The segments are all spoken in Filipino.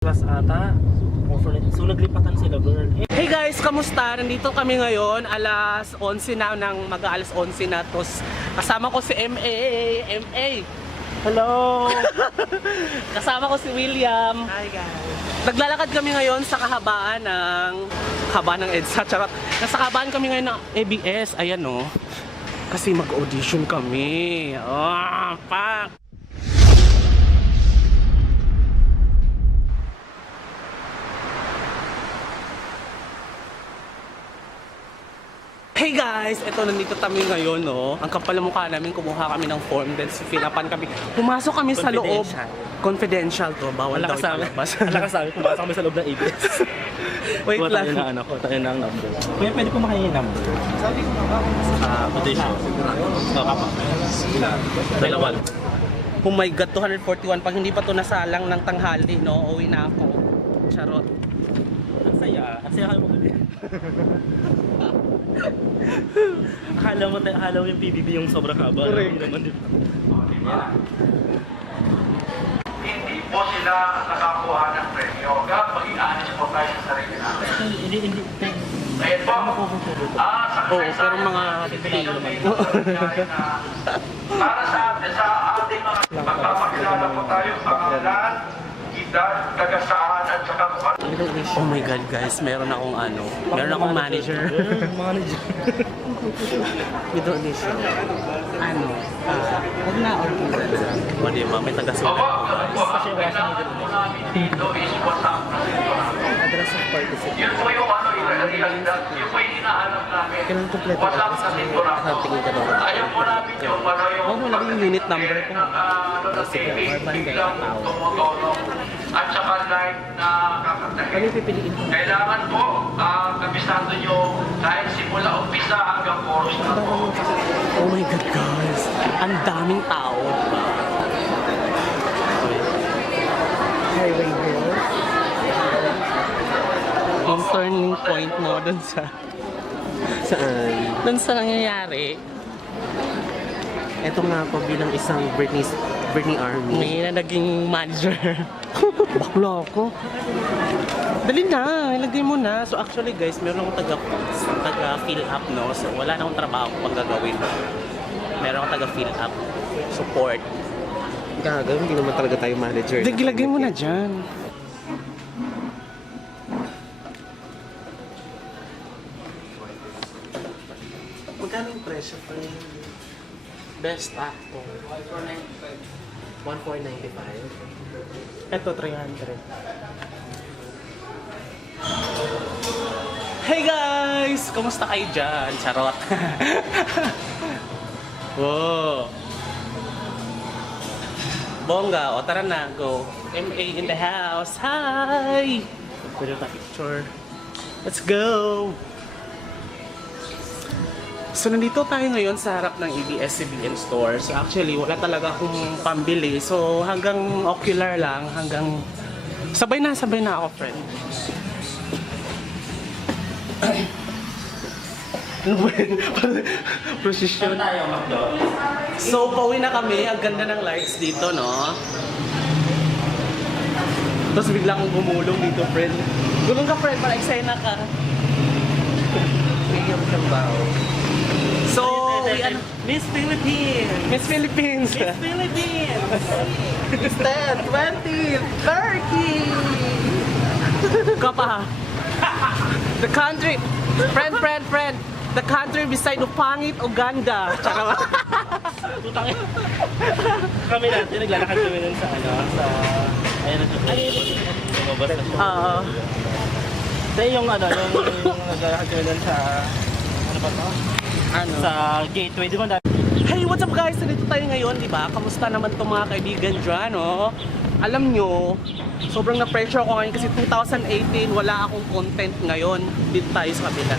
Plus ata. So naglipatan sila, girl. Hey guys, kamusta? Nandito kami ngayon, alas 11 na, mag-aalas 11 na. Tapos kasama ko si MA. Hello! Kasama ko si William. Hi guys. Naglalakad kami ngayon sa kahabaan ng EDSA. Charot. Nasa kahabaan kami ngayon ng ABS. Ayan o. Kasi mag-audition kami. Pak! Hey guys! Ito, nandito kami ngayon, no? Ang kapal ng mukha namin, kumuha kami ng form, then fill-upan kami. Pumasok kami sa loob. Confidential to, bawal daw italabas. Wala kasama, pumasok kami sa loob ng ABS. Wait lang. Tayo na tayo na ang number. Kuya, pwede ko makain yung number? Sabi ko quotation. Papa. Dalawan. Oh my God, 241. Pag hindi pa to nasalang ng tanghali, no? Uwi na ako. Charot. Ang saya kayo magaling. Akala mo yung PBB yung sobrang haba. Correct. Hindi naman din. Hindi po sila nakakuha ng premyo. Kaya maging honest po tayo sa sarili natin. Hindi. Ayan po. Sa Pero mga destination dito, para sa ating mga pagpapakilala po tayo pangalan, edad, tagasaan, at saka kung Oh my God guys, meron akong manager. Manager. Middle edition. Huwag na order. O diba, may taga-sulat ko guys. Kasi wala sa middle po namin dito is WhatsApp na sito namin. Address of participant. Yun po yung realidad. Yun po yung hinahanap namin. Kailan kompleto WhatsApp na sito namin. tingin ka daw. Ayaw po namin yung Huwag mo lang yung unit number ko. At saka live na kakantahin. Kami pipiliin ko. Kailangan po kabisado nyo kahit simula umpisa hanggang chorus na po. Oh my God guys, ang daming tao. Highway Hill. Yung turning point mo dun sa... Saan? Dun sa nangyayari. Eto nga po bilang isang Britney Army. May na naging manager. Bakla ako. Dali na, ilagay mo na. So actually guys, meron akong taga-fill up, no? So wala na akong trabaho pang gagawin. Meron akong taga-fill up. Support. Gaga, hindi naman talaga tayo manager. Ilagay mo na dyan. Magkano yung presyo pa rin? Best actor. 1,495. Ito, 300. Hey guys! Kumusta kayo dyan? Charot. Wow. Bongga. O tara na, go. MA in the house. Hi! Pwede na picture. Let's go! So nandito tayo ngayon sa harap ng ABS-CBN store. So actually wala talaga akong pambili. So hanggang ocular lang, hanggang sabay na ako, friend. Ano ba yun? Prosesyon. So pauwi na kami. Ang ganda ng lights dito, no? Tapos bigla akong gumulong dito, friend. Gulong ka, friend, para eksena ka. Medium Sambao. So, Miss Philippines! Miss Philippines! Miss Philippines! Instead, 20! Turkey! Ka pa. The country, friend. The country beside Upangit, Uganda. Tsaka Tutang kami natin, naglalakad kami nun sa ayun na lumabas na siya. Dahil yung naglalakad kami nun sa sa gateway, di ba dati? Hey, what's up guys? Nandito tayo ngayon, di ba? Kamusta naman itong mga kaibigan dyan, no? Alam nyo, sobrang na-pressure ako ngayon kasi 2018, wala akong content ngayon. Dito tayo sa kabila.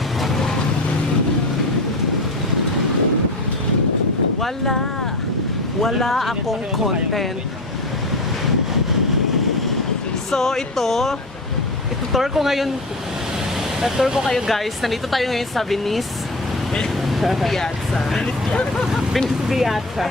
Wala akong content. So ito tour ko ngayon. Tour ko kayo guys. Nandito tayo ngayon sa Venice Piazza. Venice Piazza.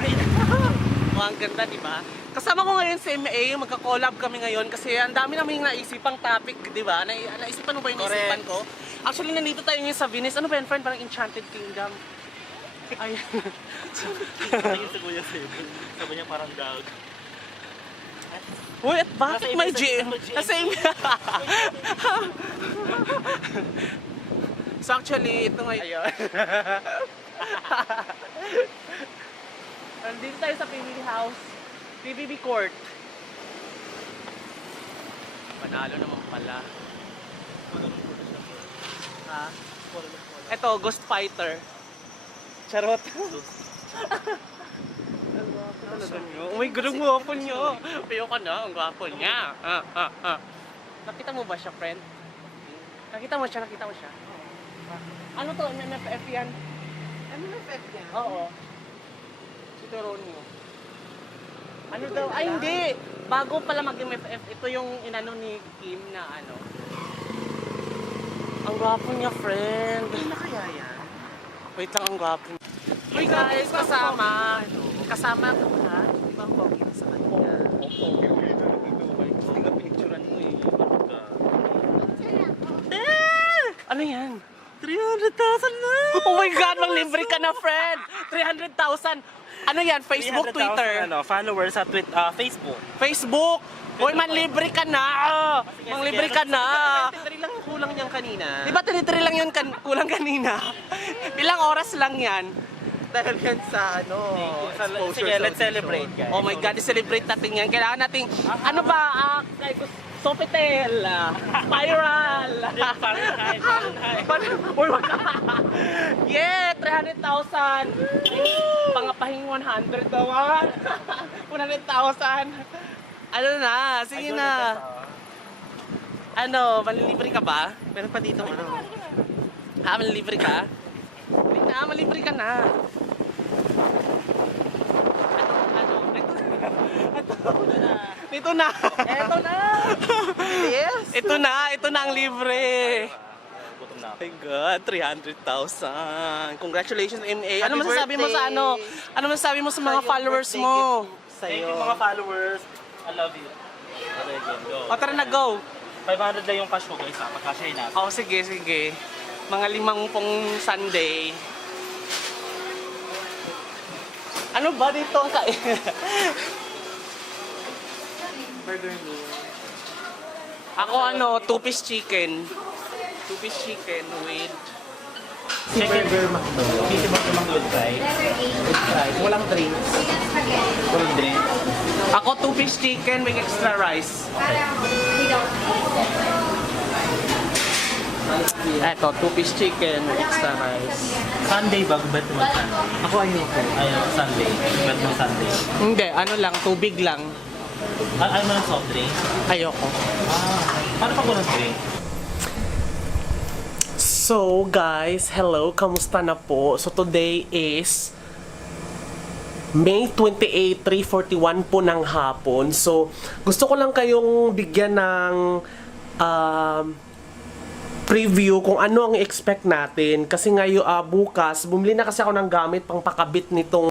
Ang ganda, di ba? Kasama ko ngayon si MA, magka-collab kami ngayon kasi ang dami namin naisipang topic, di ba? Naisipan mo ba yung naisipan ko? Actually, nandito tayo ngayon sa Venice. Ano ba yun, friend? Parang Enchanted Kingdom. Ay. Tingin sa kuya sa'yo. Sabi niya parang dog. Wait, bakit Nasa may ibig gym? sabihin, Nasa So actually, ito ngayon. Ayun. Nandito tayo sa PBB House. PBB Court. Panalo naman pala. Ha? Ito, Ghost Fighter. Charot. Oh my God, ang gwapo niyo. Ayoko na, ang gwapo niya. Nakita mo ba siya, friend? Nakita mo siya. Ano to? MFF yan? MFF yan? Oo. Si Toronio. Ano daw? Ay, hindi! Bago pala mag-MFF, ito yung inano ni Kim na ano. Ang gwapo niya, friend. Hindi na kaya yan? Wait lang, ang gwapo niya. Uy guys, kasama ko ha? Ibang pogi na sa kanya. Tingnan pinicturean mo eh. Ano yan? 300,000 na! Oh my God, manglibre ka na, friend! 300,000! Ano yan? Facebook, 300,000 Twitter? followers sa Facebook. Facebook! Hoy, manlibre ka na! Manglibre ka na! 23 lang yung kulang niyang kanina. Di ba 33 lang yun kulang kanina? Ilang oras lang yan? Dahil yan sa ano, exposure. Sige, let's celebrate guys. Oh my God, i-celebrate natin yan. Kailangan natin, ano ba, Sofitel, Spiral. Uy, wag ka. Yeah, 300,000. Pangapahing 100 daw. 100,000. Ano na, sige na. Ano, malilibre ka ba? Meron pa dito ano. Ha, malilibre ka? Hindi na, malibre ka na. Ito na. Eto na! Yes! Ito na ang libre. Gutom na ako. My God, 300,000. Congratulations, MA. Ano Happy masasabi mo sa birthday. ano? Ano masasabi mo sa mga Sa'yo, followers birthday mo? gift Thank Sa'yo. you mga followers. I love you. Okay, again, go. O tara na, go. 500 lang yung cash ko guys ha. Pagka-share natin. O sige. Mga 5 pong Sunday. Ano ba dito? Burger meal. Ako ano, 2-piece chicken. 2-piece chicken with... Burger McDo. Hindi ba ito mag-good fry? Walang drinks. Cold drink? Ako 2-piece chicken with extra rice. Eto, 2-piece chicken with extra rice. Sunday ba? Bet mo Sunday? Ako ayoko. Ayun, Sunday. Bet mo Sunday. Hindi, ano lang, tubig lang. Ay mo ng soft drink? Ayoko. Paano pag walang drink? So guys, hello, kamusta na po? So today is May 28, 3:41 po ng hapon. So gusto ko lang kayong bigyan ng preview kung ano ang expect natin kasi ngayon bukas bumili na kasi ako ng gamit pang pakabit nitong